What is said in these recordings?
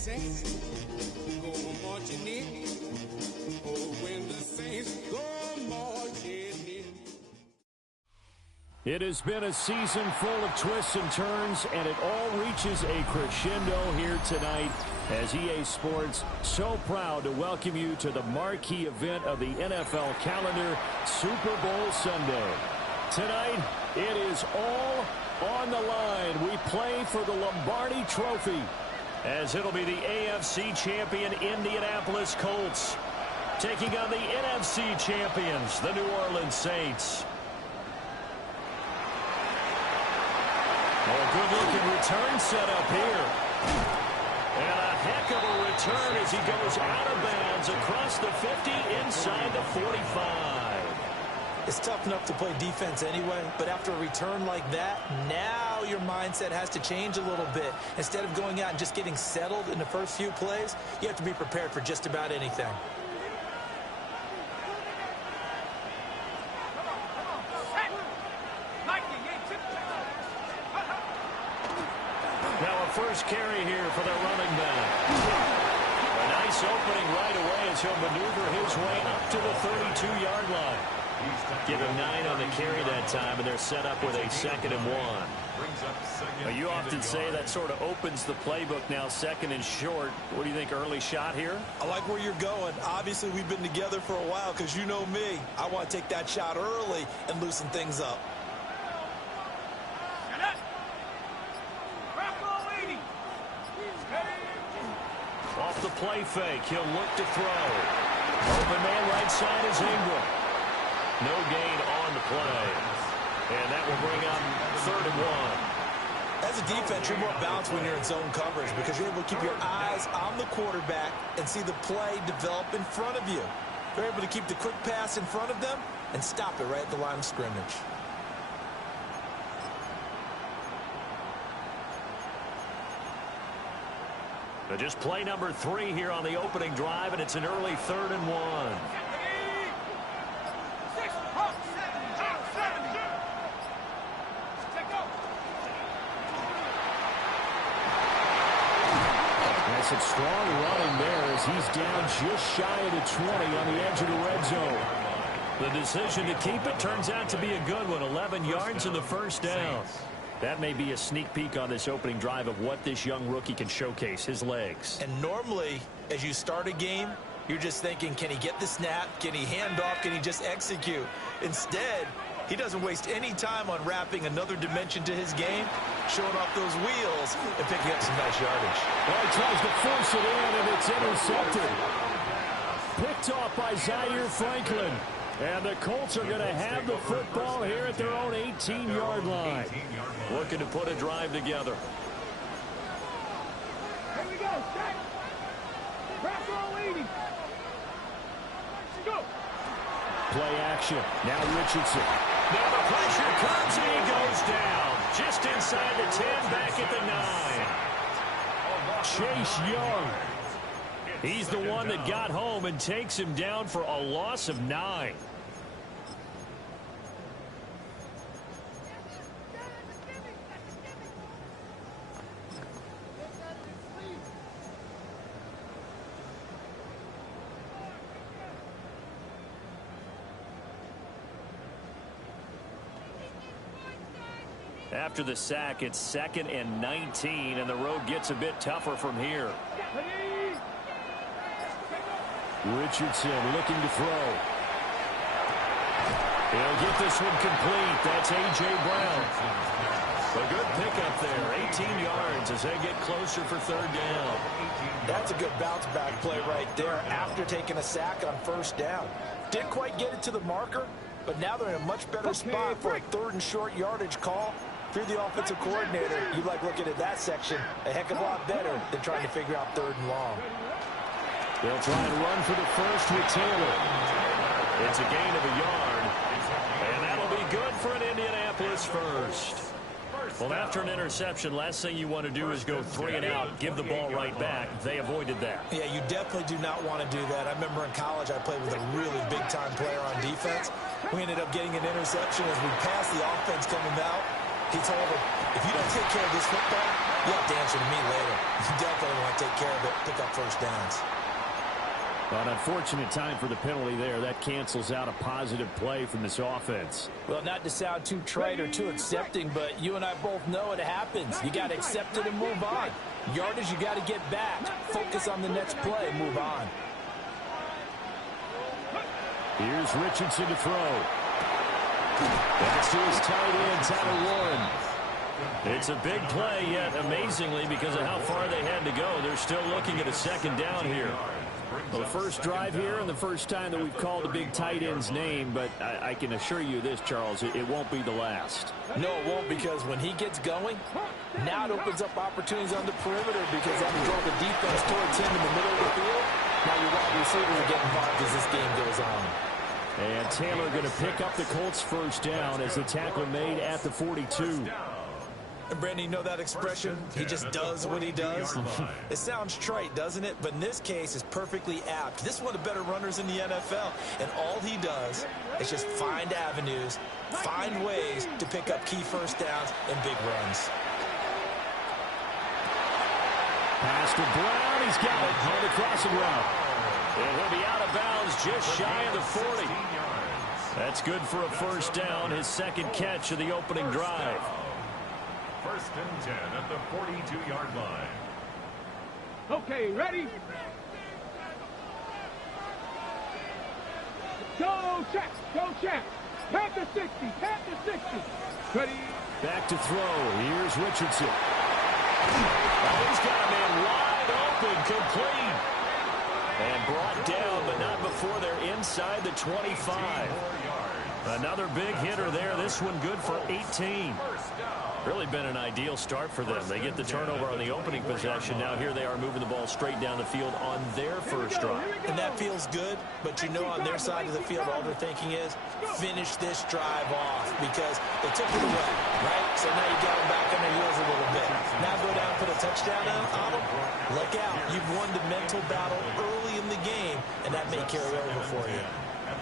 saints go marching in. Oh, when the saints go marching in. It has been a season full of twists and turns, and it all reaches a crescendo here tonight as EA Sports so proud to welcome you to the marquee event of the NFL calendar, Super Bowl Sunday. Tonight, it is all on the line. We play for the Lombardi Trophy, as it'll be the AFC champion Indianapolis Colts taking on the NFC champions, the New Orleans Saints. Oh, good-looking return set up here. And a heck of a return as he goes out of bounds across the 50 inside the 45. It's tough enough to play defense anyway, but after a return like that, now your mindset has to change a little bit. Instead of going out and just getting settled in the first few plays, you have to be prepared for just about anything. Now a first carry here for the running back. A nice opening right away as he'll maneuver his way up to the 32-yard line. Give him 9 on the carry that time, and they're set up with a 2nd and 1. Well, you often say that sort of opens the playbook now, 2nd and short. What do you think, early shot here? I like where you're going. Obviously, we've been together for a while because you know me. I want to take that shot early and loosen things up. Off the play fake, he'll look to throw. Open man right side is Ingram. No gain on the play. And that will bring up 3rd and 1. As a defense, you're more balanced when you're in zone coverage because you're able to keep your eyes on the quarterback and see the play develop in front of you. You're able to keep the quick pass in front of them and stop it right at the line of scrimmage. So just play number 3 here on the opening drive, and it's an early 3rd and 1. That's a strong running there as he's down just shy of the 20 on the edge of the red zone. The decision to keep it turns out to be a good one. 11 yards in the first down. That may be a sneak peek on this opening drive of what this young rookie can showcase, his legs. And normally, as you start a game, you're just thinking, can he get the snap? Can he hand off? Can he just execute? Instead, he doesn't waste any time on wrapping another dimension to his game, showing off those wheels, and picking up some nice yardage. Well, he tries to force it in, and it's intercepted. Picked off by Zaire Franklin. And the Colts are going to have the football here at their own 18-yard line. Looking to put a drive together. Here we go. Set. Press all 80. Go. Play action. Now Richardson. Now the pressure comes and he goes down. Just inside the 10, back at the 9. Chase Young. He's the one that got home and takes him down for a loss of 9. After the sack, it's 2nd and 19, and the road gets a bit tougher from here. Richardson looking to throw. He'll get this one complete. That's A.J. Brown. A good pickup there. 18 yards as they get closer for 3rd down. That's a good bounce-back play right there after taking a sack on 1st down. Didn't quite get it to the marker, but now they're in a much better spot for a 3rd and short yardage call. If you're the offensive coordinator, you like looking at that section a heck of a lot better than trying to figure out 3rd and long. They'll try and run for the first with Taylor. It's a gain of a yard, and that'll be good for an Indianapolis first. Well, after an interception, last thing you want to do is go 3 and out, give the ball right back. They avoided that. Yeah, you definitely do not want to do that. I remember in college I played with a really big-time player on defense. We ended up getting an interception as we passed the offense coming out. He told him, if you don't take care of this football, You'll have to answer to me later. You definitely want to take care of it, pick up first downs. Well, an unfortunate time for the penalty there. That cancels out a positive play from this offense. Well, not to sound too trite or too accepting, but you and I both know it happens. You got to accept it and move on. Yardage, you got to get back. Focus on the next play. Move on. Here's Richardson to throw. That's to his tight end, Tyler Warren. It's a big play, yet amazingly, because of how far they had to go, they're still looking at a second down here. Well, the first drive here and the first time that we've called a big tight end's name, but I can assure you this, Charles, it won't be the last. No, it won't, because when he gets going, now it opens up opportunities on the perimeter because that will draw the defense towards him in the middle of the field. Now your wide receivers are getting involved as this game goes on. And Taylor going to pick up the Colts first down as the tackle made at the 42. And Brandon, you know that expression? He just does what he does. It sounds trite, doesn't it? But in this case, it's perfectly apt. This is one of the better runners in the NFL. And all he does is just find avenues, find ways to pick up key first downs and big runs. Pass to Brown. He's got it on the crossing route. And he'll be out of bounds just shy of the 40. That's good for a first down, his second catch of the opening drive. First and 10 at the 42-yard line. Okay, ready? Go, check. Go, check. Panther 60. Panther 60. Ready? Back to throw. Here's Richardson. He's got a man wide open, complete. And brought down, but not before they're inside the 25. Another big hitter there. This one good for 18. Really been an ideal start for them. They get the turnover on the opening possession. Now here they are moving the ball straight down the field on their first drive. And that feels good, but you know on their side of the field all they're thinking is finish this drive off because they took it away, right? So now you got them back on their heels a little bit. Now go down and put a touchdown on them. Look out. You've won the mental battle early in the game, and that may carry over for you.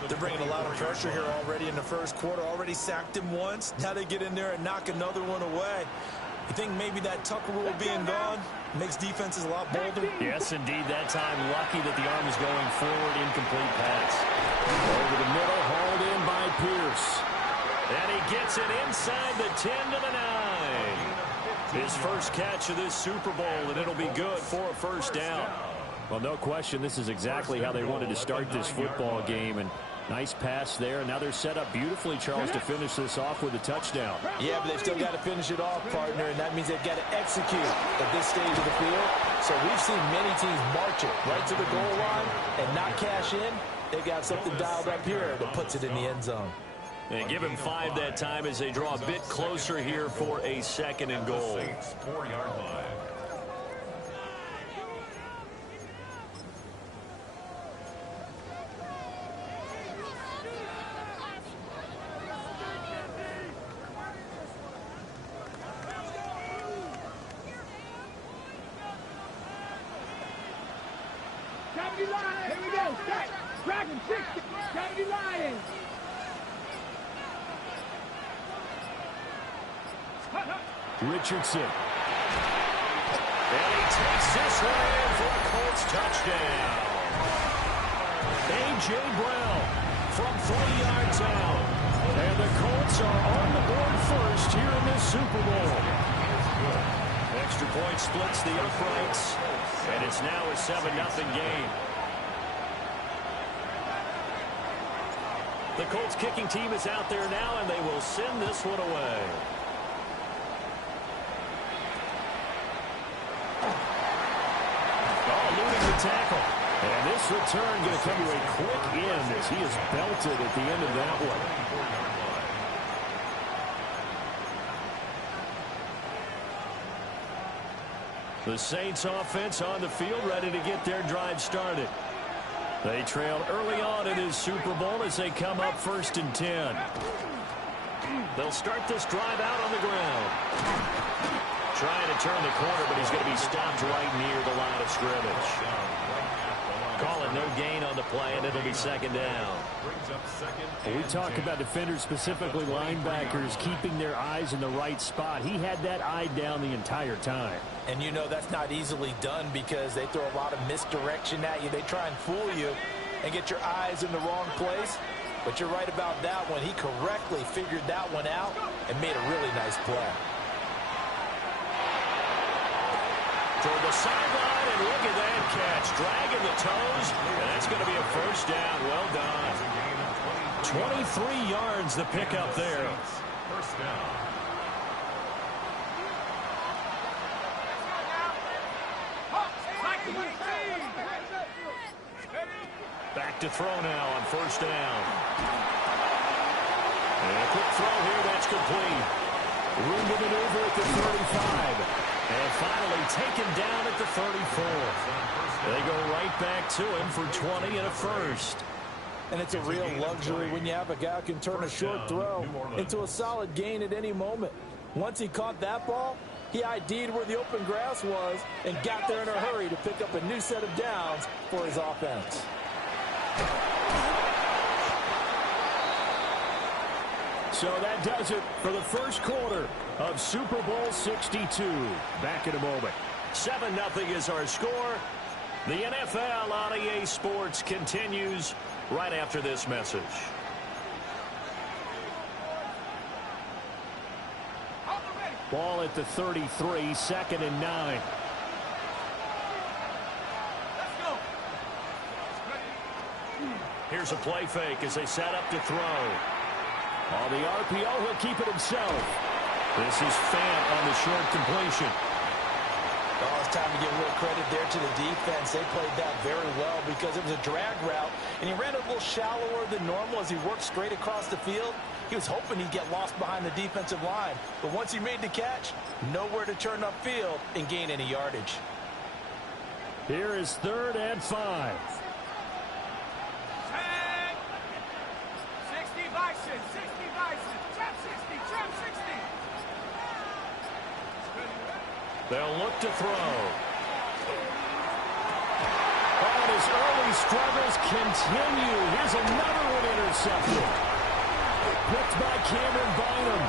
They're bringing a lot of pressure here already in the first quarter. Already sacked him once. Now they get in there and knock another one away. You think maybe that Tucker rule being gone makes defenses a lot bolder? Yes, indeed. That time, lucky that the arm was going forward. Incomplete pass. Over the middle, hauled in by Pierce. And he gets it inside the 10 to the 9. His first catch of this Super Bowl, and it'll be good for a first down. Well, no question, this is exactly how they wanted to start this football game. And nice pass there. Now they're set up beautifully, Charles, to finish this off with a touchdown. Yeah, but they've still got to finish it off, partner, and that means they've got to execute at this stage of the field. So we've seen many teams march it right to the goal line and not cash in. They've got something dialed up here that puts it in the end zone. And give him 5 that time as they draw a bit closer here for a second and goal. 4-yard line. Here we go. Set. Dragon 60. Gravity Lions. Richardson. And he takes this one in for a Colts touchdown. A.J. Brown from 40 yards out. And the Colts are on the board first here in this Super Bowl. Extra point splits the uprights. And it's now a 7-0 game. The Colts kicking team is out there now, and they will send this one away. Oh, looting the tackle. And this return going to come to a quick end as he is belted at the end of that one. The Saints offense on the field, ready to get their drive started. They trailed early on in his Super Bowl as they come up 1st and 10. They'll start this drive out on the ground. Trying to turn the corner, but he's going to be stopped right near the line of scrimmage. Calling no gain on the play, and it'll be second down. When we talk about defenders, specifically linebackers, keeping their eyes in the right spot. He had that eye down the entire time. And you know that's not easily done because they throw a lot of misdirection at you. They try and fool you and get your eyes in the wrong place. But you're right about that one. He correctly figured that one out and made a really nice play. Toward the sideline, and look at that catch. Dragging the toes, and that's going to be a first down. Well done. 23 yards the pickup there. First down. Back to throw now on first down. And a quick throw here, that's complete. Room to maneuver at the 35. And finally taken down at the 34. They go right back to him for 20 and a first. And it's a real luxury when you have a guy who can turn a short throw into a solid gain at any moment. Once he caught that ball, he ID'd where the open grass was and got there in a hurry to pick up a new set of downs for his offense. So that does it for the first quarter of Super Bowl 62. Back in a moment. 7-0 is our score. The NFL on EA Sports continues right after this message. Ball at the 33, second and 9. Here's a play fake as they set up to throw. On the RPO, he'll keep it himself. This is Fant on the short completion. Oh, it's time to give a little credit there to the defense. They played that very well because it was a drag route, and he ran a little shallower than normal as he worked straight across the field. He was hoping he'd get lost behind the defensive line, but once he made the catch, nowhere to turn upfield and gain any yardage. Here is 3rd and 5. 60 Bison, 60 Bison, trap 60, trap 60. They'll look to throw. And his early struggles continue. Here's another one intercepted. Picked by Cameron Bynum.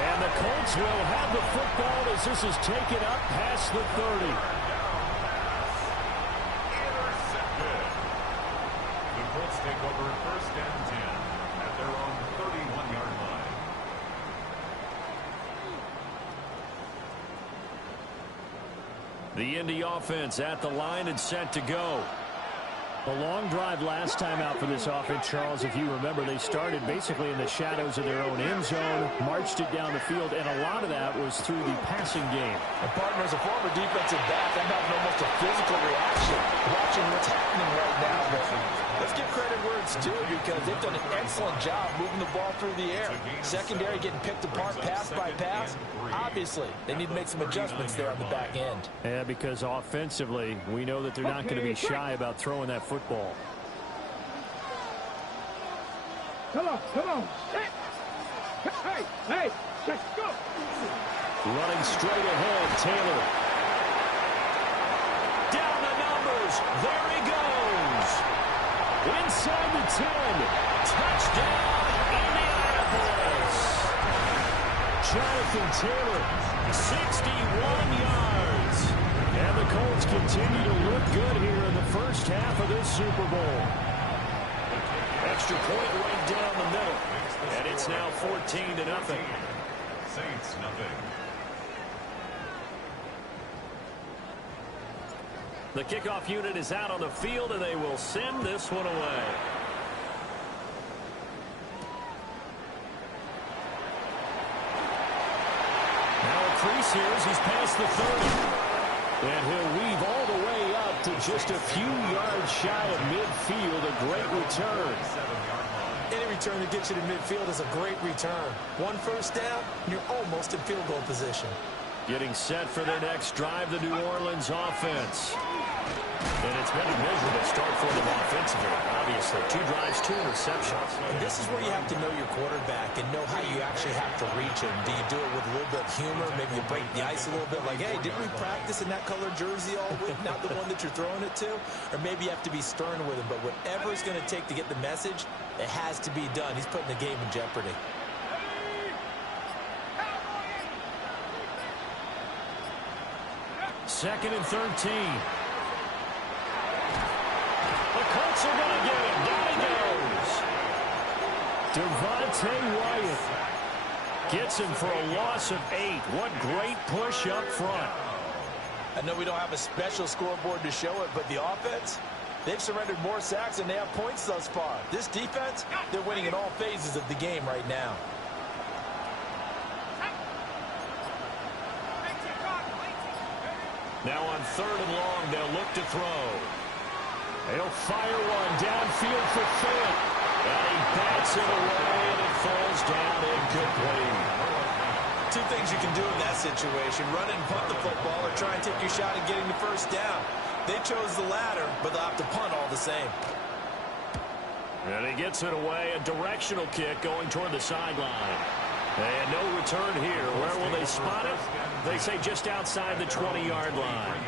And the Colts will have the football as this is taken up past the 30. Intercepted. The Colts take over 1st and 10 at their own 31-yard line. The Indy offense at the line and set to go. A long drive last time out for this offense, Charles. If you remember, they started basically in the shadows of their own end zone, marched it down the field, and a lot of that was through the passing game. And partner, as a former defensive back, I'm having almost a physical reaction watching what's happening right now. But let's give credit where it's due because they've done an excellent job moving the ball through the air. Secondary getting picked apart pass by pass. Obviously, they need to make some adjustments there on the back end. Yeah, because offensively, we know that they're not going to be shy about throwing that football. Come on. Hey, check, go. Running straight ahead, Taylor. Down the numbers. There he goes. Inside the 10. Touchdown, Indianapolis. Jonathan Taylor, 61 yards. And the Colts continue to look good here in the first half of this Super Bowl. Extra point right down the middle. And it's now 14-0. Saints nothing. The kickoff unit is out on the field, and they will send this one away. Now a crease here as he's past the 30. And he'll weave all the way up to just a few yards shy of midfield. A great return. Any return that gets you to midfield is a great return. One first down, you're almost in field goal position. Getting set for their next drive, the New Orleans offense. And it's been a miserable start for them offensively. Obviously, 2 drives, 2 interceptions. And this is where you have to know your quarterback and know how you actually have to reach him. Do you do it with a little bit of humor? Maybe you break the ice a little bit like, hey, didn't we practice in that colored jersey all week, not the one that you're throwing it to? Or maybe you have to be stern with him. But whatever it's going to take to get the message, it has to be done. He's putting the game in jeopardy. Second and 13. The Colts are going to get him. Down he goes. Devontae Wyatt gets him for a loss of 8. What great push up front. I know we don't have a special scoreboard to show it, but the offense, they've surrendered more sacks than they have points thus far. This defense, they're winning in all phases of the game right now. Now on 3rd and long, they'll look to throw. They'll fire one downfield for Fant. And he bats it away, and it falls down incomplete. 2 things you can do in that situation: run and punt the football, or try and take your shot at getting the first down. They chose the latter, but they'll have to punt all the same. And he gets it away, a directional kick going toward the sideline. And no return here. Where will they spot it? They say just outside the 20-yard line.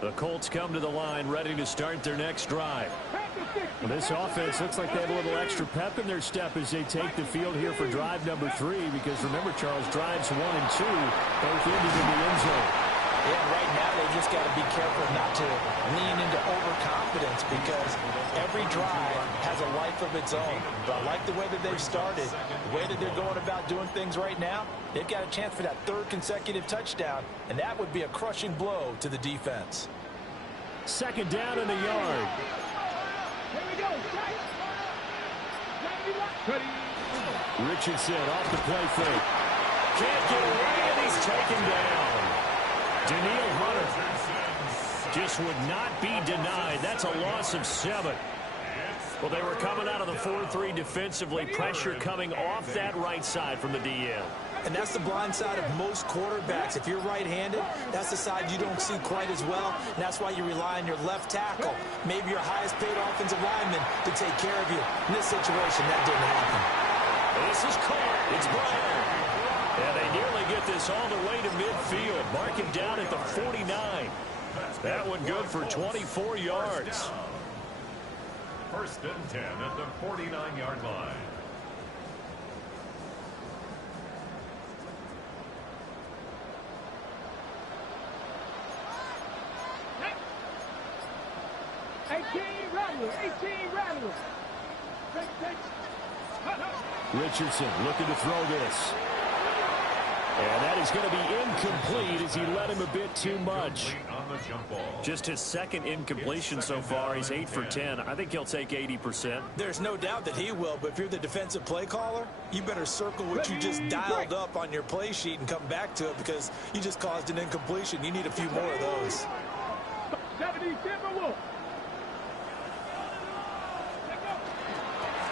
The Colts come to the line ready to start their next drive. Well, this offense looks like they have a little extra pep in their step as they take the field here for drive number 3, because remember, Charles, drives 1 and 2 both ended in the end zone. Yeah, right now they just got to be careful not to lean into overconfidence, because every drive has a life of its own. But I like the way that they've started, the way that they're going about doing things right now. They've got a chance for that 3rd consecutive touchdown, and that would be a crushing blow to the defense. 2nd down in the yard. Here we go. Richardson off the play fake. Can't get away, and he's taken down. Daniil Hunter just would not be denied. That's a loss of 7. Well, they were coming out of the 4-3 defensively. Pressure coming off that right side from the DN. And that's the blind side of most quarterbacks. If you're right-handed, that's the side you don't see quite as well. And that's why you rely on your left tackle, maybe your highest-paid offensive lineman, to take care of you. In this situation, that didn't happen. This is caught. It's Brown. And they nearly get this all the way to midfield. Mark him down at the 49. That one good for 24 yards. 1st and 10 at the 49-yard line. Rattler. Richardson looking to throw this. And that is going to be incomplete as he led him a bit too much. Just his 2nd incompletion so far. He's 8 for 10. I think he'll take 80%. There's no doubt that he will, but if you're the defensive play caller, you better circle what you just dialed up on your play sheet and come back to it, because you just caused an incompletion. You need a few more of those.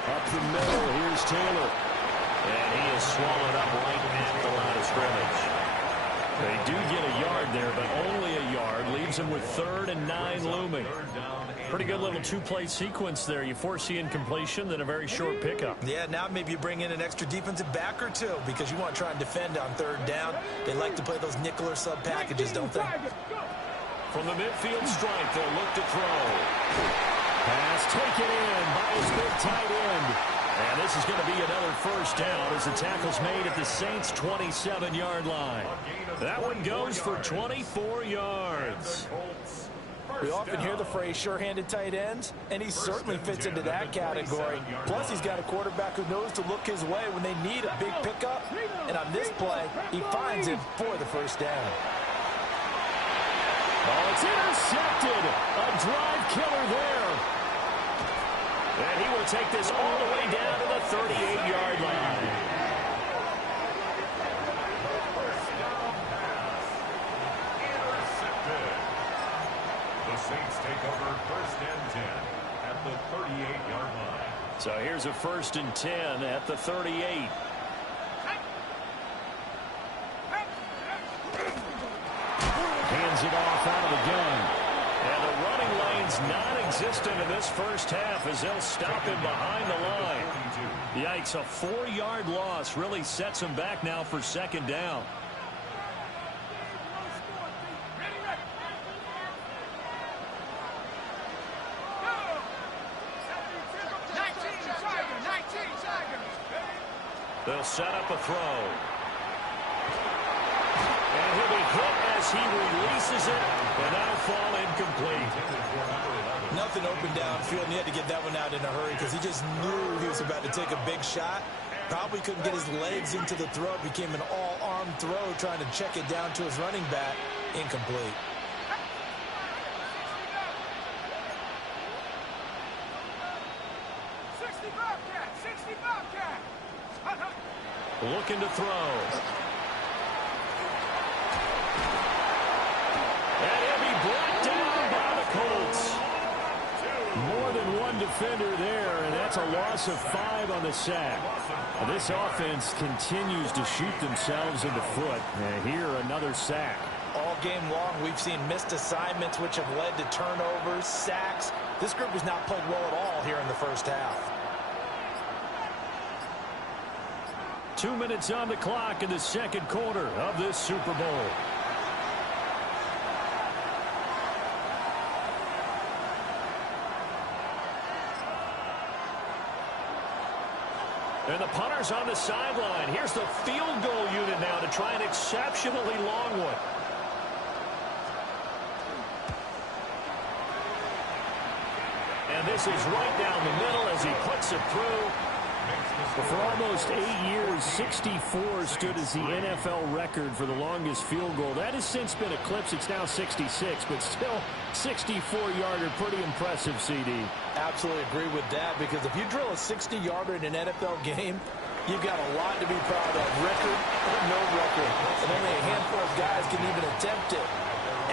Up the middle, here's Taylor. And he is swallowed up right at the line of scrimmage. They do get a yard there, but only a yard. Leaves him with 3rd and 9 looming. Pretty good little 2-play sequence there. You force the incompletion, then a very short pickup. Yeah, now maybe you bring in an extra defensive back or 2, because you want to try and defend on 3rd down. They like to play those nickel or sub packages, don't they? From the midfield stripe, they'll look to throw. Pass taken in by his big tight end. And this is going to be another 1st down as the tackle's made at the Saints' 27-yard line. That one goes for 24 yards. We often hear the phrase sure-handed tight ends, and he certainly fits into that category. Plus, he's got a quarterback who knows to look his way when they need a big pickup. And on this play, he finds it for the 1st down. Oh, it's intercepted. A drive killer there. And he will take this all the way down to the 38-yard line. The Saints take over 1st and 10 at the 38-yard line. So here's a 1st and 10 at the 38. hands it off out of the gun. And the running lane's non-existent in this first half as they'll stop him behind the line. Yikes, a 4-yard loss really sets him back now for second down. They'll set up a throw. And he'll be hit as he releases it, and that'll fall incomplete. Nothing open downfield, and he had to get that one out in a hurry because he just knew he was about to take a big shot. Probably couldn't get his legs into the throw. Became an all-arm throw, trying to check it down to his running back. Incomplete. Looking to throw. And he'll be brought down by the Colts. More than one defender there, and that's a loss of 5 on the sack. Now, this offense continues to shoot themselves in the foot. And here, another sack. All game long, we've seen missed assignments, which have led to turnovers, sacks. This group has not played well at all here in the first half. 2 minutes on the clock in the second quarter of this Super Bowl. And the punter's on the sideline. Here's the field goal unit now to try an exceptionally long one. And this is right down the middle as he puts it through. For almost 8 years, 64 stood as the NFL record for the longest field goal. That has since been eclipsed. It's now 66, but still 64-yarder. Pretty impressive, CD. Absolutely agree with that, because if you drill a 60-yarder in an NFL game, you've got a lot to be proud of. Record or no record. And only a handful of guys can even attempt it.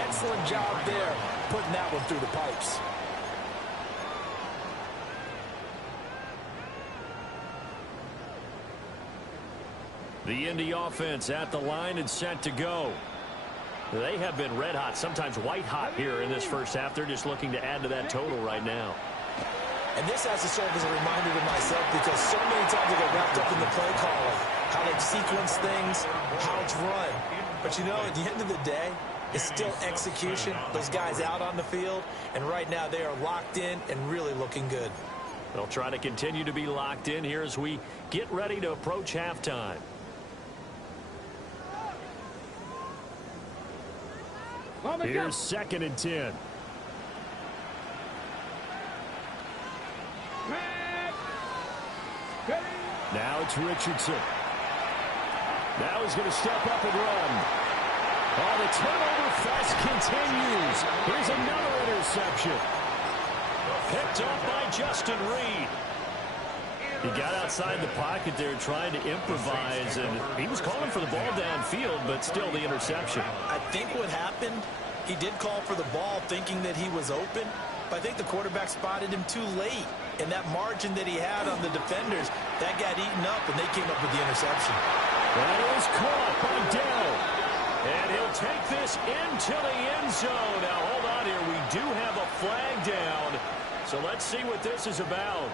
Excellent job there, putting that one through the pipes. The Indy offense at the line and set to go. They have been red hot, sometimes white hot here in this first half. They're just looking to add to that total right now. And this has to serve as a reminder to myself, because so many times I get wrapped up in the play calling, how they sequence things, how it's run. But you know, at the end of the day, it's still execution. Those guys out on the field, and right now they are locked in and really looking good. They'll try to continue to be locked in here as we get ready to approach halftime. Here's 2nd and 10. Now it's Richardson. Now he's going to step up and run. Oh, the turnover fest continues. Here's another interception. Picked up by Justin Reed. He got outside the pocket there trying to improvise, and he was calling for the ball downfield, but still the interception. I think what happened, he did call for the ball thinking that he was open, but I think the quarterback spotted him too late. And that margin that he had on the defenders, that got eaten up, and they came up with the interception. That is caught by Dell. And he'll take this into the end zone. Now, hold on here. We do have a flag down. So let's see what this is about.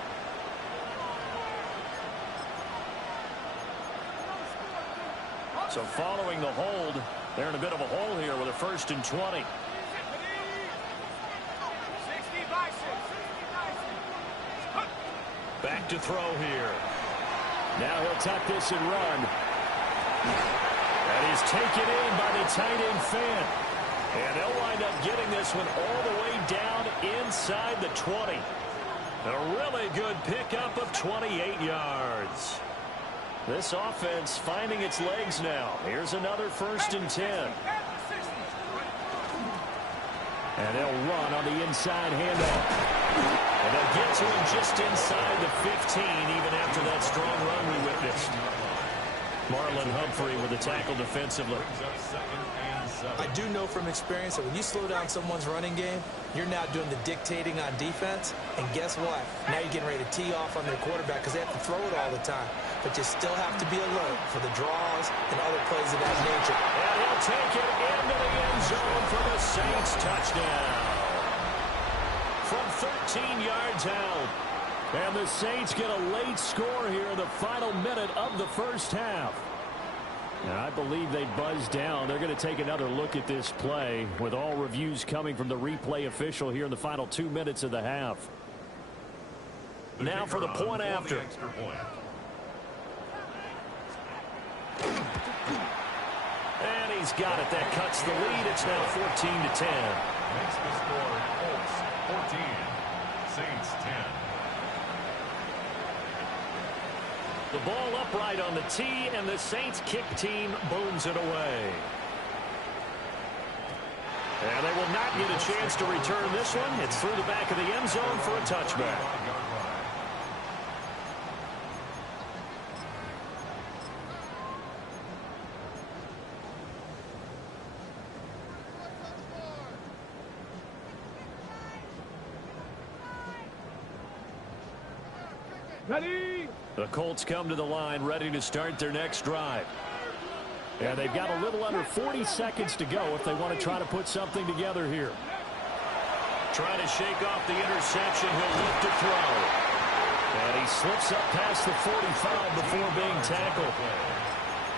So following the hold, they're in a bit of a hole here with a 1st and 20. Back to throw here. Now he'll tuck this and run. And he's taken in by the tight end fan. And they'll wind up getting this one all the way down inside the 20. A really good pickup of 28 yards. This offense finding its legs now. Here's another 1st and 10. And they'll run on the inside handoff. And they'll get to him just inside the 15, even after that strong run we witnessed. Marlon Humphrey with the tackle defensively. I do know from experience that when you slow down someone's running game, you're now doing the dictating on defense. And guess what? Now you're getting ready to tee off on their quarterback because they have to throw it all the time. But you still have to be alert for the draws and other plays of that nature. And he'll take it into the end zone for the Saints touchdown. From 13 yards out. And the Saints get a late score here in the final minute of the first half. And I believe they buzzed down. They're going to take another look at this play with all reviews coming from the replay official here in the final 2 minutes of the half. Now for the point after. And he's got it. That cuts the lead. It's now 14-10. Makes the score Colts 14, Saints 10. The ball upright on the tee, and the Saints kick team booms it away. And they will not get a chance to return this one. It's through the back of the end zone for a touchback. Ready? The Colts come to the line ready to start their next drive. And they've got a little under 40 seconds to go if they want to try to put something together here. Trying to shake off the interception. He'll look to throw. And he slips up past the 45 before being tackled.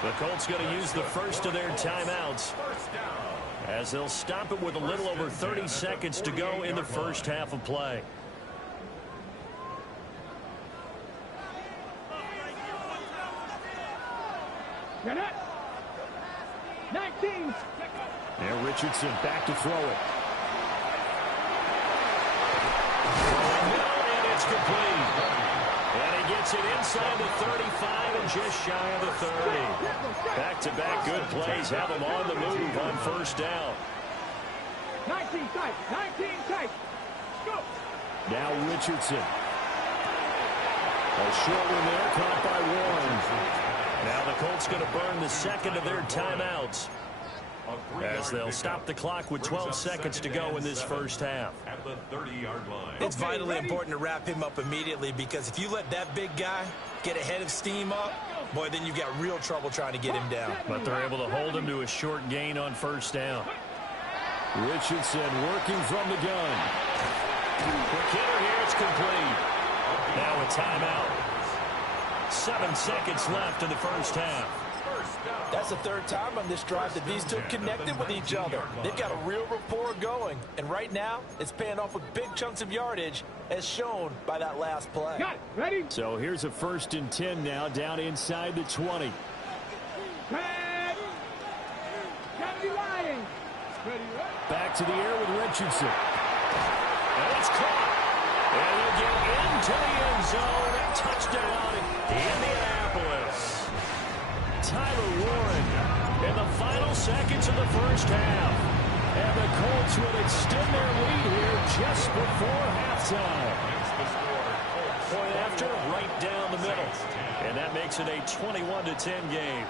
The Colts going to use the first of their timeouts as they'll stop it with a little over 30 seconds to go in the first half of play. You're not. 19. And Richardson back to throw it. And it's complete. And he gets it inside the 35 and just shy of the 30. Back-to-back good plays have him on the move on first down. 19 tight. 19 tight. Go. Now Richardson. A short one there, caught by Warren. Now the Colts going to burn the second of their timeouts as they'll stop the clock with 12 seconds to go in this first half. At the 30-yard line. It's vitally important to wrap him up immediately because if you let that big guy get ahead of steam up, boy, then you've got real trouble trying to get him down. But they're able to hold him to a short gain on first down. Richardson working from the gun. Quick hitter here, it's complete. Now a timeout. 7 seconds left in the first half. That's the third time on this drive that these two have connected with each other. They've got a real rapport going. And right now, it's paying off with big chunks of yardage, as shown by that last play. Got it. Ready? So here's a 1st and 10 now, down inside the 20. Red. Gotta be lying. Ready, Back to the air with Richardson. And it's caught. And he'll get into the end zone. Touchdown, Indianapolis. Tyler Warren in the final seconds of the first half. And the Colts will extend their lead here just before halftime. Point after, right down the middle. And that makes it a 21-10 game.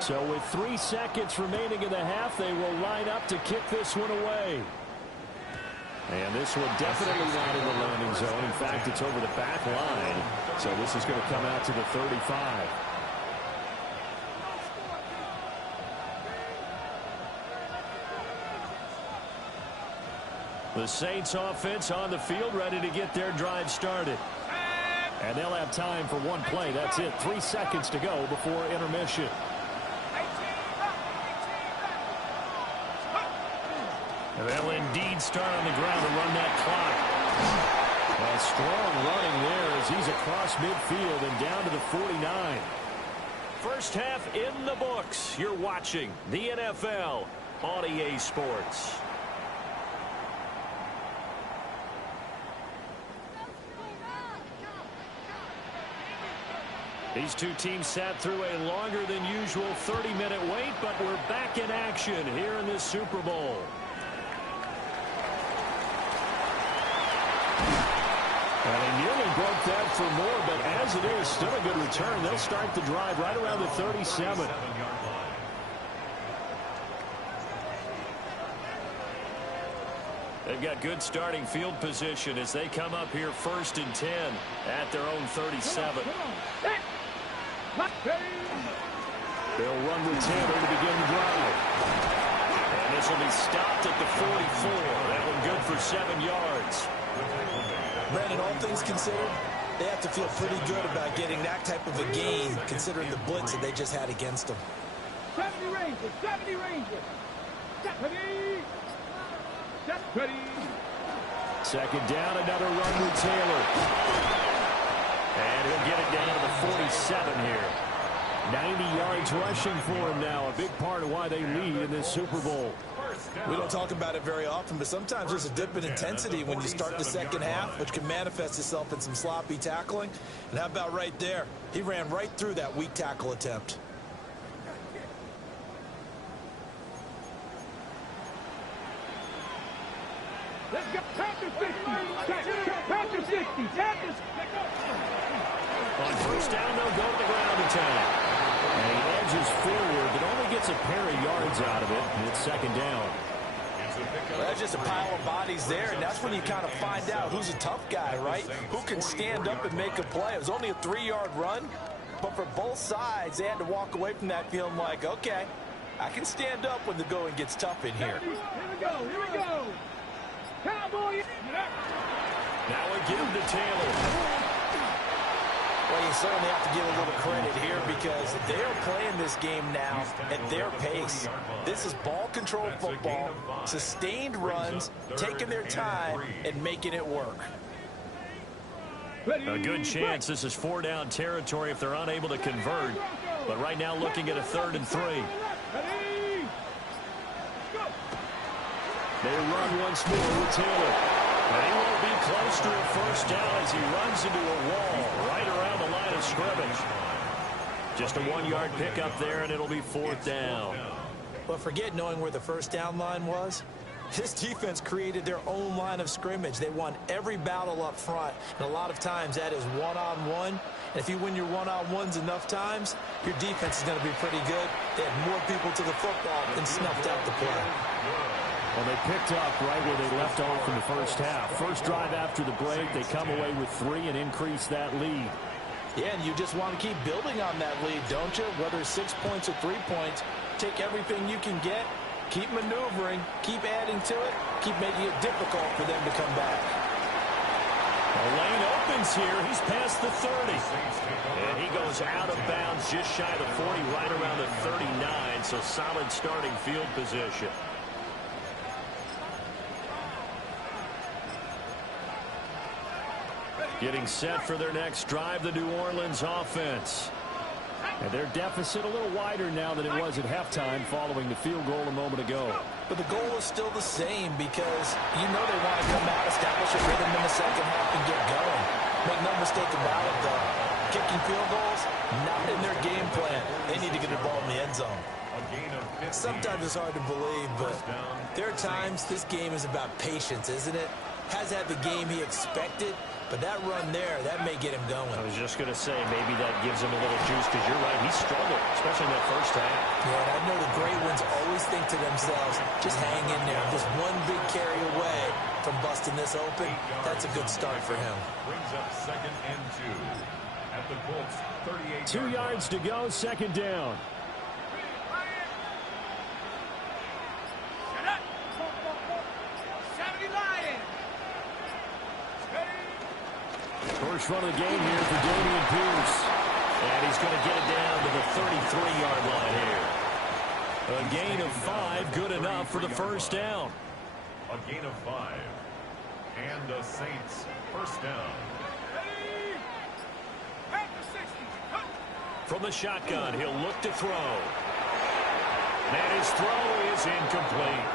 So with 3 seconds remaining in the half, they will line up to kick this one away. And this one definitely not in the landing zone. In fact, it's over the back line. So this is going to come out to the 35. The Saints offense on the field ready to get their drive started. And they'll have time for one play. That's it. 3 seconds to go before intermission. And they'll indeed start on the ground to run that clock. A strong running there as he's across midfield and down to the 49. First half in the books. You're watching the NFL on EA Sports. These two teams sat through a longer than usual 30-minute wait, but we're back in action here in this Super Bowl. Well, they nearly broke that for more, but as it is, still a good return. They'll start the drive right around the 37. They've got good starting field position as they come up here 1st and 10 at their own 37. They'll run with Taylor to begin the drive. And this will be stopped at the 44. That one good for 7 yards. Brandon, all things considered, they have to feel pretty good about getting that type of a gain, considering the blitz that they just had against them. 70 Rangers, 70 Rangers. Ready. Ready. Second down, another run with Taylor. And he'll get it down to the 47 here. 90 yards rushing for him now. A big part of why they lead in this Super Bowl. We don't talk about it very often, but sometimes there's a dip in intensity when you start the second half, which can manifest itself in some sloppy tackling. And how about right there? He ran right through that weak tackle attempt. Let's go. Panther 60. Panther 60. Panthers. On first down, they'll go to the ground attack. And he edges forward, but only gets a pair of yards out of it. And it's second down. Well, that's just a pile of bodies there, and that's when you kind of find out who's a tough guy, right? Who can stand up and make a play. It was only a 3-yard run, but for both sides, they had to walk away from that feeling like, okay, I can stand up when the going gets tough in here. Here we go. Here we go. Cowboy. Now we give him to Taylor. Well, you certainly have to give a little credit here because they are playing this game now at their pace. This is ball control football, sustained runs, taking their time, and making it work. A good chance this is 4-down territory if they're unable to convert. But right now looking at a 3rd and 3. They run once more with Taylor. And he won't be close to a first down as he runs into a wall right around the line of scrimmage. Just a 1-yard pickup there, and it'll be 4th down. But forget knowing where the first down line was. This defense created their own line of scrimmage. They won every battle up front, and a lot of times that is one-on-one. And if you win your one-on-ones enough times, your defense is going to be pretty good. They had more people to the football and snuffed out the play. Well, they picked up right where they left off in the first half. First drive after the break, they come away with 3 and increase that lead. Yeah, and you just want to keep building on that lead, don't you? Whether it's 6 points or 3 points, take everything you can get, keep maneuvering, keep adding to it, keep making it difficult for them to come back. The lane opens here. He's past the 30. And he goes out of bounds just shy of the 40, right around the 39. So solid starting field position. Getting set for their next drive, the New Orleans offense. And their deficit a little wider now than it was at halftime following the field goal a moment ago. But the goal is still the same because you know they want to come out, establish a rhythm in the second half, and get going. Make no mistake about it, though. Kicking field goals, not in their game plan. They need to get the ball in the end zone. Sometimes it's hard to believe, but there are times this game is about patience, isn't it? Has had the game he expected, but that run there, that may get him going. I was just going to say, maybe that gives him a little juice because you're right, he struggled, especially in that first half. Yeah, and I know the great ones always think to themselves, just hang in there. Just one big carry away from busting this open. That's a good start for him. Brings up 2nd and 2 at the Colts 38. 2 yards to go, second down. First run of the game here for Dameon Pierce. And he's going to get it down to the 33-yard line here. A gain of 5, good enough for the first down. A gain of 5. And the Saints first down. From the shotgun, he'll look to throw. And his throw is incomplete.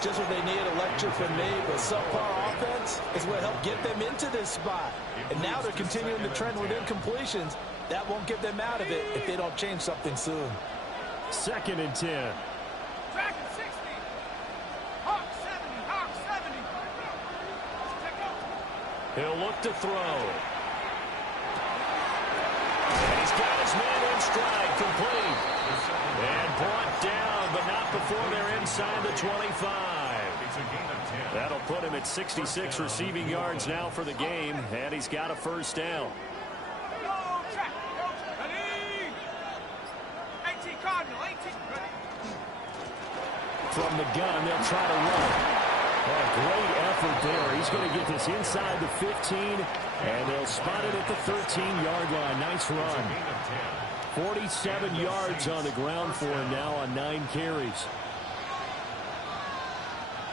Just what they need, a lecture from me, but subpar offense is what helped get them into this spot. And now they're continuing the trend with incompletions. That won't get them out of it if they don't change something soon. 2nd and 10. Dragon 60. Hawk 70. Hawk 70. He'll look to throw. And he's got his man in stride, complete. And brought down, but not before they're inside the 25. That'll put him at 66 receiving yards now for the game, and he's got a first down. From the gun, they'll try to run. Oh, great effort there. He's going to get this inside the 15, and they'll spot it at the 13-yard line. Nice run. 47 yards on the ground for him now on 9 carries.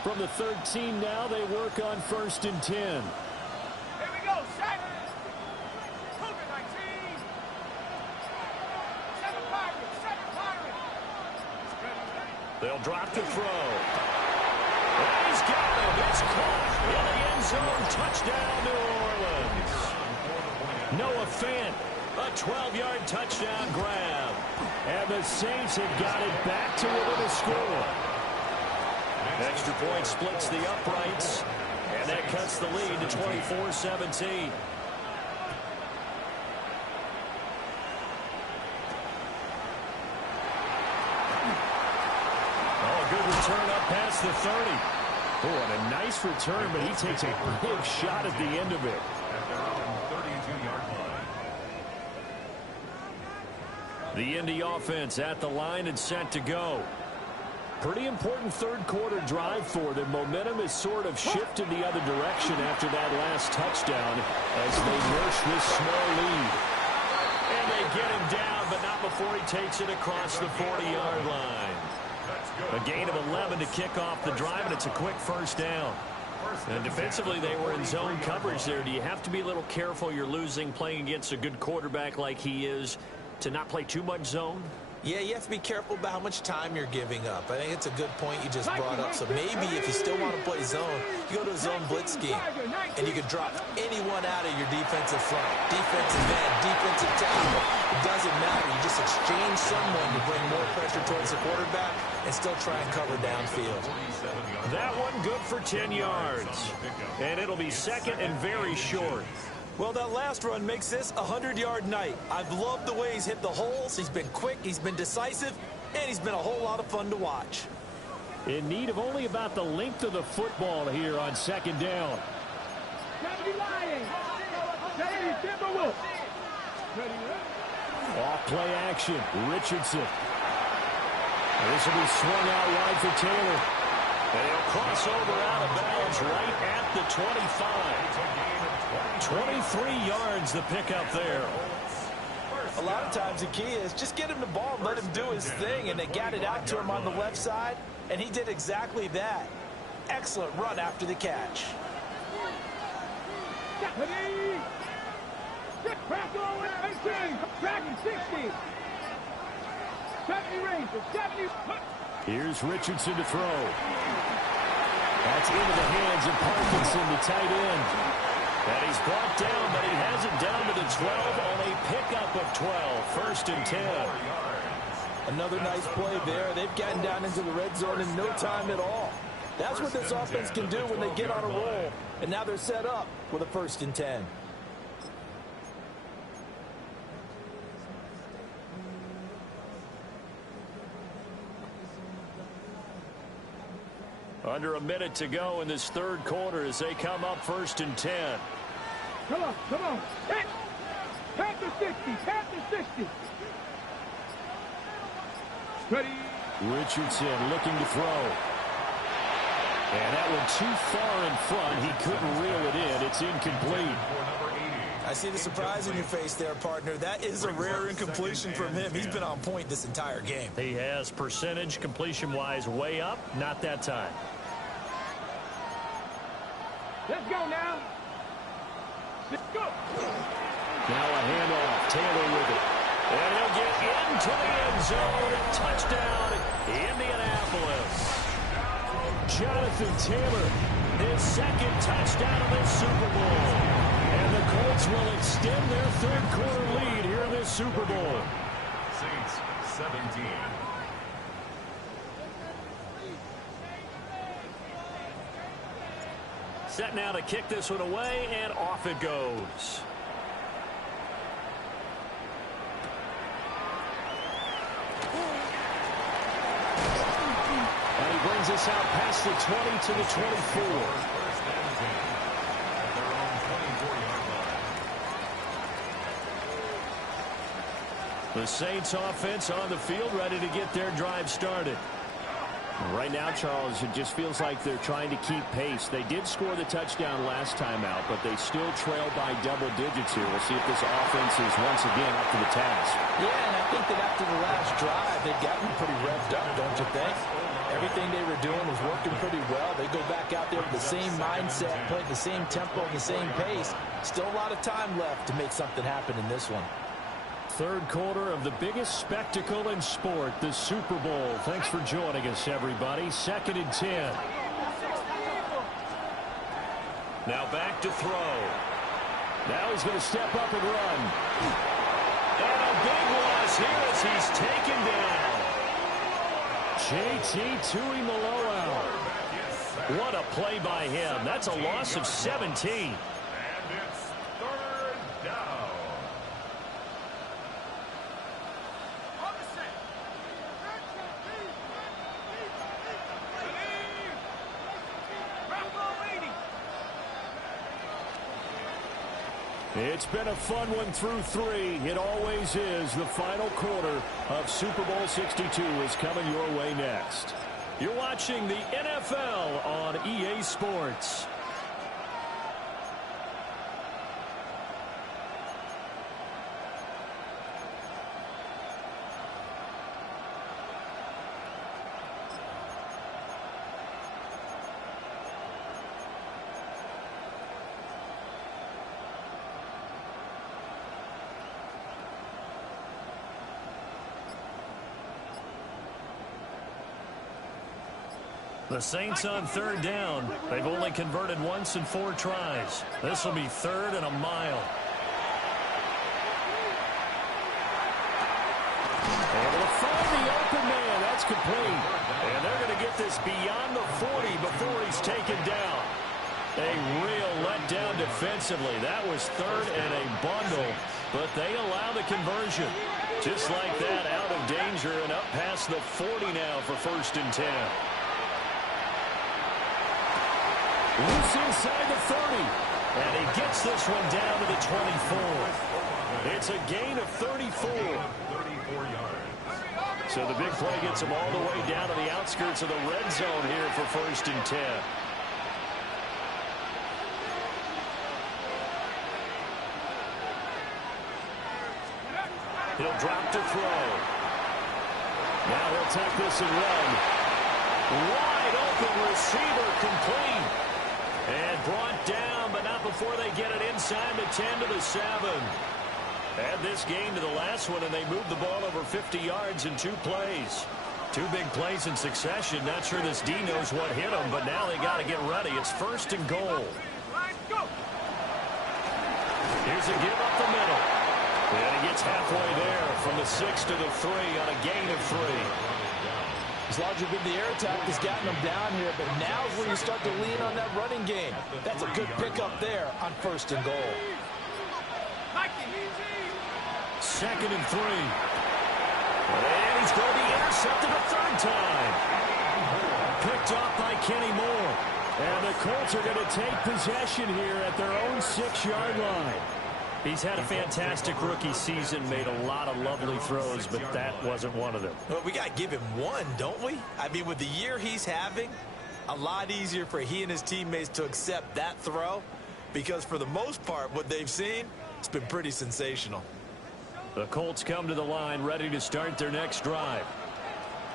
From the 13 now, they work on 1st and 10. Here we go, set. Cougar 19. 7 Pirates, 7 Pirates. They'll drop to throw. And he's got him. It's caught in the end zone. Touchdown, New Orleans. Noah Fant, a 12-yard touchdown grab. And the Saints have got it back to within a score. Extra point splits the uprights, and that cuts the lead to 24-17. Oh, good return up past the 30. Oh, and a nice return, but he takes a big shot at the end of it. At their own 32-yard line. The Indy offense at the line and set to go. Pretty important third quarter drive for them. Momentum has sort of shifted the other direction after that last touchdown as they nurse this small lead. And they get him down, but not before he takes it across the 40-yard line. A gain of 11 to kick off the drive, and it's a quick first down. And defensively, they were in zone coverage there. Do you have to be a little careful? You're losing playing against a good quarterback like he is to not play too much zone? Yeah, you have to be careful about how much time you're giving up. I think it's a good point you just brought up. So maybe if you still want to play zone, you go to a zone blitz scheme, and you can drop anyone out of your defensive front, defensive end, defensive tackle. It doesn't matter. You just exchange someone to bring more pressure towards the quarterback and still try and cover downfield. That one good for 10 yards. And it'll be second and very short. Well, that last run makes this a 100-yard night. I've loved the way he's hit the holes. He's been quick, he's been decisive, and he's been a whole lot of fun to watch. In need of only about the length of the football here on second down. Off play action, Richardson. This will be swung out wide for Taylor. And he'll cross over out of bounds right at the 25. 23 yards the pickup there. A lot of times the key is just get him the ball and let him do his thing, and they got it out to him on the left side, and he did exactly that. Excellent run after the catch. Dragon 60. 70 range for 70. Here's Richardson to throw. That's into the hands of Parkinson, the tight end. And he's brought down, but he has it down to the 12 on a pickup of 12. 1st and 10. Another nice play there. They've gotten down into the red zone in no time at all. That's what this offense can do when they get on a roll. And now they're set up with a 1st and 10. Under a minute to go in this third quarter as they come up 1st and 10. Come on, come on. Tap the 60, tap the 60. Ready. Richardson looking to throw. And that one too far in front. He couldn't reel it in. It's incomplete. I see the surprise in your face there, partner. That is a rare incompletion from him. He's been on point this entire game. He has percentage completion-wise way up. Not that time. Let's go now. Let's go. Now a handoff. Taylor with it. And he'll get into the end zone. Touchdown, Indianapolis. Jonathan Taylor, his second touchdown of this Super Bowl. And the Colts will extend their third quarter lead here in this Super Bowl. Saints 17. Set now to kick this one away, and off it goes. And he brings us out past the 20 to the 24. The Saints offense on the field, ready to get their drive started. Right now, Charles, it just feels like they're trying to keep pace. They did score the touchdown last time out, but they still trail by double digits here. We'll see if this offense is once again up to the task. Yeah, and I think that after the last drive, they've gotten pretty revved up, don't you think? Everything they were doing was working pretty well. They go back out there with the same mindset, playing the same tempo, the same pace. Still a lot of time left to make something happen in this one. Third quarter of the biggest spectacle in sport, the Super Bowl. Thanks for joining us, everybody. 2nd and 10. Now back to throw. Now he's going to step up and run. And a big loss here as he's taken down. JT Tuimoloau. What a play by him. That's a loss of 17. It's been a fun one through 3. It always is. The final quarter of Super Bowl 62 is coming your way next. You're watching the NFL on EA Sports. The Saints on 3rd down. They've only converted once in 4 tries. This will be 3rd and a mile. Able to find the open man. That's complete. And they're going to get this beyond the 40 before he's taken down. A real letdown defensively. That was 3rd and a bundle, but they allow the conversion. Just like that, out of danger and up past the 40 now for 1st and 10. Loose inside the 30. And he gets this one down to the 24. It's a gain of 34. So the big play gets him all the way down to the outskirts of the red zone here for 1st and 10. He'll drop to throw. Now he'll take this and run. Wide open receiver complete. And brought down, but not before they get it inside the 10 to the 7. Add this game to the last one, and they moved the ball over 50 yards in 2 plays. 2 big plays in succession. Not sure this D knows what hit them, but now they got to get ready. It's 1st and goal. Here's a give up the middle. And he gets halfway there from the 6 to the 3 on a gain of 3. As long as the air attack has gotten them down here, but now's where you start to lean on that running game. That's a good pickup there on 1st and goal. 2nd and 3. And he's going to be intercepted a 3rd time. Picked off by Kenny Moore. And the Colts are going to take possession here at their own 6-yard line. He's had a fantastic rookie season, made a lot of lovely throws, but that wasn't one of them. Well, we got to give him one, don't we? I mean, with the year he's having, a lot easier for he and his teammates to accept that throw, because for the most part, what they've seen, it's been pretty sensational. The Colts come to the line, ready to start their next drive.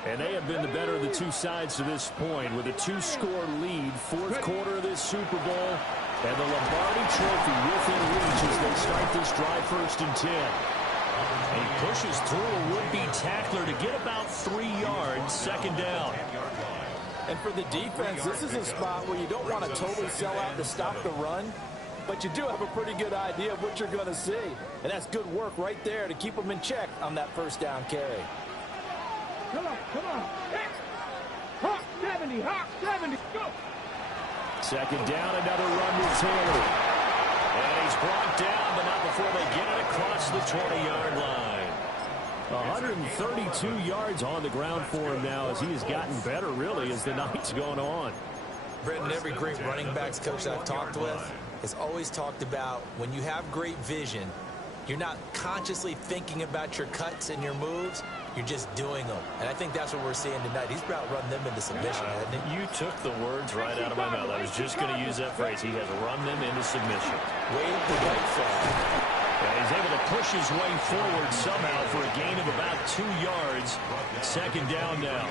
And they have been the better of the 2 sides to this point with a 2-score lead, 4th quarter of this Super Bowl. And the Lombardi Trophy within reach as they start this drive 1st and 10. And he pushes through a would-be tackler to get about 3 yards, 2nd down. And for the defense, this is a spot where you don't want to totally sell out to stop the run, but you do have a pretty good idea of what you're going to see. And that's good work right there to keep them in check on that 1st down carry. Come on, come on. Hawk 70, Hawk 70, go. Second down, another run to Taylor. And he's brought down, but not before they get it across the 20-yard line. 132 yards on the ground for him now as he has gotten better, really, as the night's going on. Brenton, every great running backs coach I've talked with has always talked about when you have great vision, you're not consciously thinking about your cuts and your moves. You're just doing them. And I think that's what we're seeing tonight. He's about run them into submission, hasn't he? You took the words right out of my mouth. I was just going to use that phrase. He has run them into submission. Wave the white flag. And he's able to push his way forward somehow for a gain of about 2 yards. Second down now.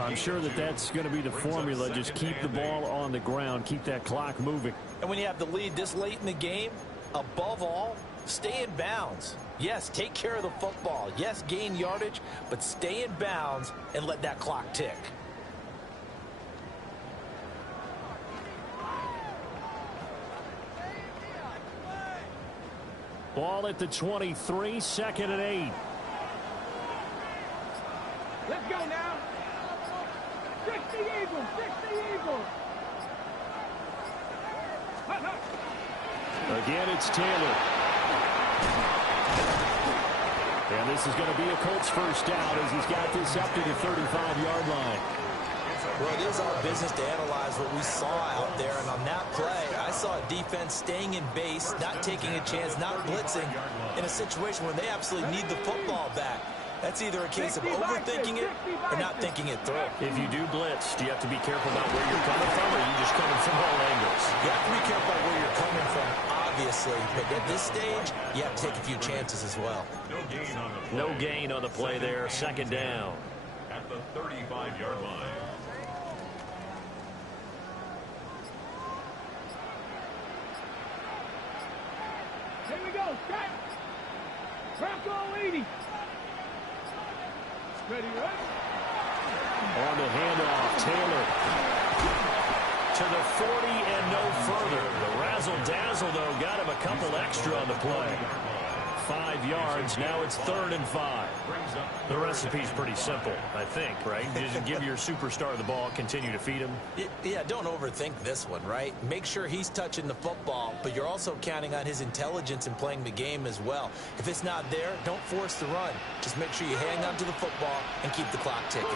I'm sure that that's going to be the formula. Just keep the ball on the ground. Keep that clock moving. And when you have the lead this late in the game, above all, stay in bounds. Yes, take care of the football. Yes, gain yardage, but stay in bounds and let that clock tick. Ball at the 23, 2nd and 8. Let's go now. 60 Eagles, 60 Eagles. Again, it's Taylor. And this is going to be a Colts first down as he's got this up to the 35-yard line. Well, it is our business to analyze what we saw out there. And on that play, I saw a defense staying in base, not taking a chance, not blitzing in a situation where they absolutely need the football back. That's either a case of overthinking it or not thinking it through. If you do blitz, do you have to be careful about where you're coming from, or are you just coming from all angles? You have to be careful about where you're coming from, obviously. But at this stage, you have to take a few chances as well. No gain on the play there. Second down. At the 35-yard line. Here we go, Scott. Bronco 80. Ready, right? On the handoff, Taylor to the 40 and no further. The razzle-dazzle, though, got him a couple extra on the play. 5 yards. Now it's 3rd and 5. The recipe's pretty simple, I think, right? You just give your superstar the ball, continue to feed him. Yeah, don't overthink this one, right? Make sure he's touching the football, but you're also counting on his intelligence in playing the game as well. If it's not there, don't force the run. Just make sure you hang on to the football and keep the clock ticking.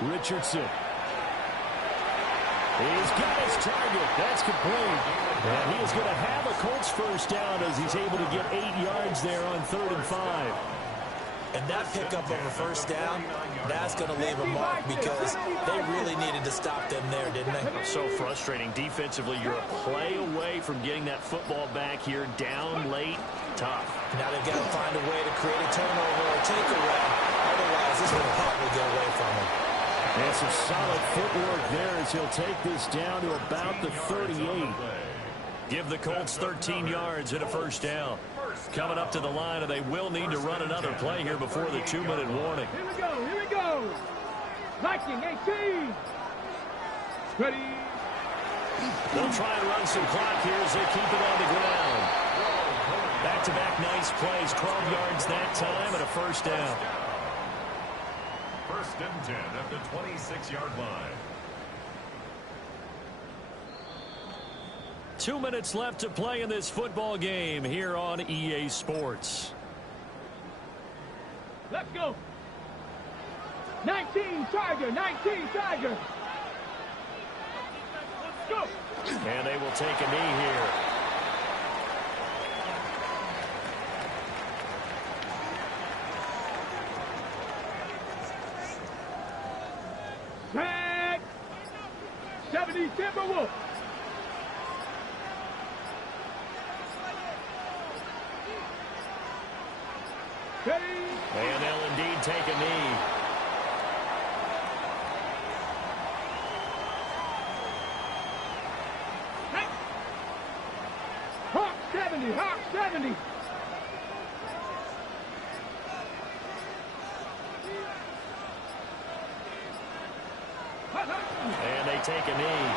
Richardson. He's got his target. That's complete. And he is going to have a Colts first down as he's able to get 8 yards there on 3rd and 5. And that pickup of a first down, that's going to leave a mark because they really needed to stop them there, didn't they? So frustrating. Defensively, you're a play away from getting that football back here. Down late, tough. Now they've got to find a way to create a turnover or take a run. Otherwise, this will probably get away from them. And some solid footwork there as he'll take this down to about the 38. Give the Colts 13 yards and a first down. Coming up to the line, and they will need to run another play here before the 2-minute warning. Here we go, here we go. Viking 18. Ready. They'll try and run some clock here as they keep it on the ground. Back-to-back nice plays, 12 yards that time and a first down. 1st and 10 at the 26-yard line. 2 minutes left to play in this football game here on EA Sports. Let's go. 19 Tiger, 19 Tiger. Let's go. And they will take a knee here. Tag. 70 Timberwolf. And they'll indeed take a knee. Hawk 70, Hawk 70. And they take a knee.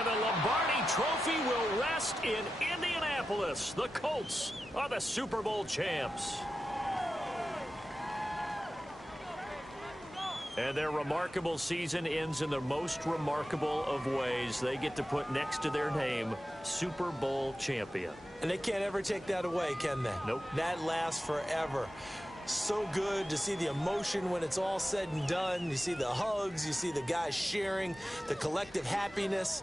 And the Lombardi Trophy will rest in Indianapolis. The Colts are the Super Bowl champs. And their remarkable season ends in the most remarkable of ways. They get to put next to their name, Super Bowl champion. And they can't ever take that away, can they? Nope. That lasts forever. So good to see the emotion when it's all said and done. You see the hugs, you see the guys sharing, the collective happiness.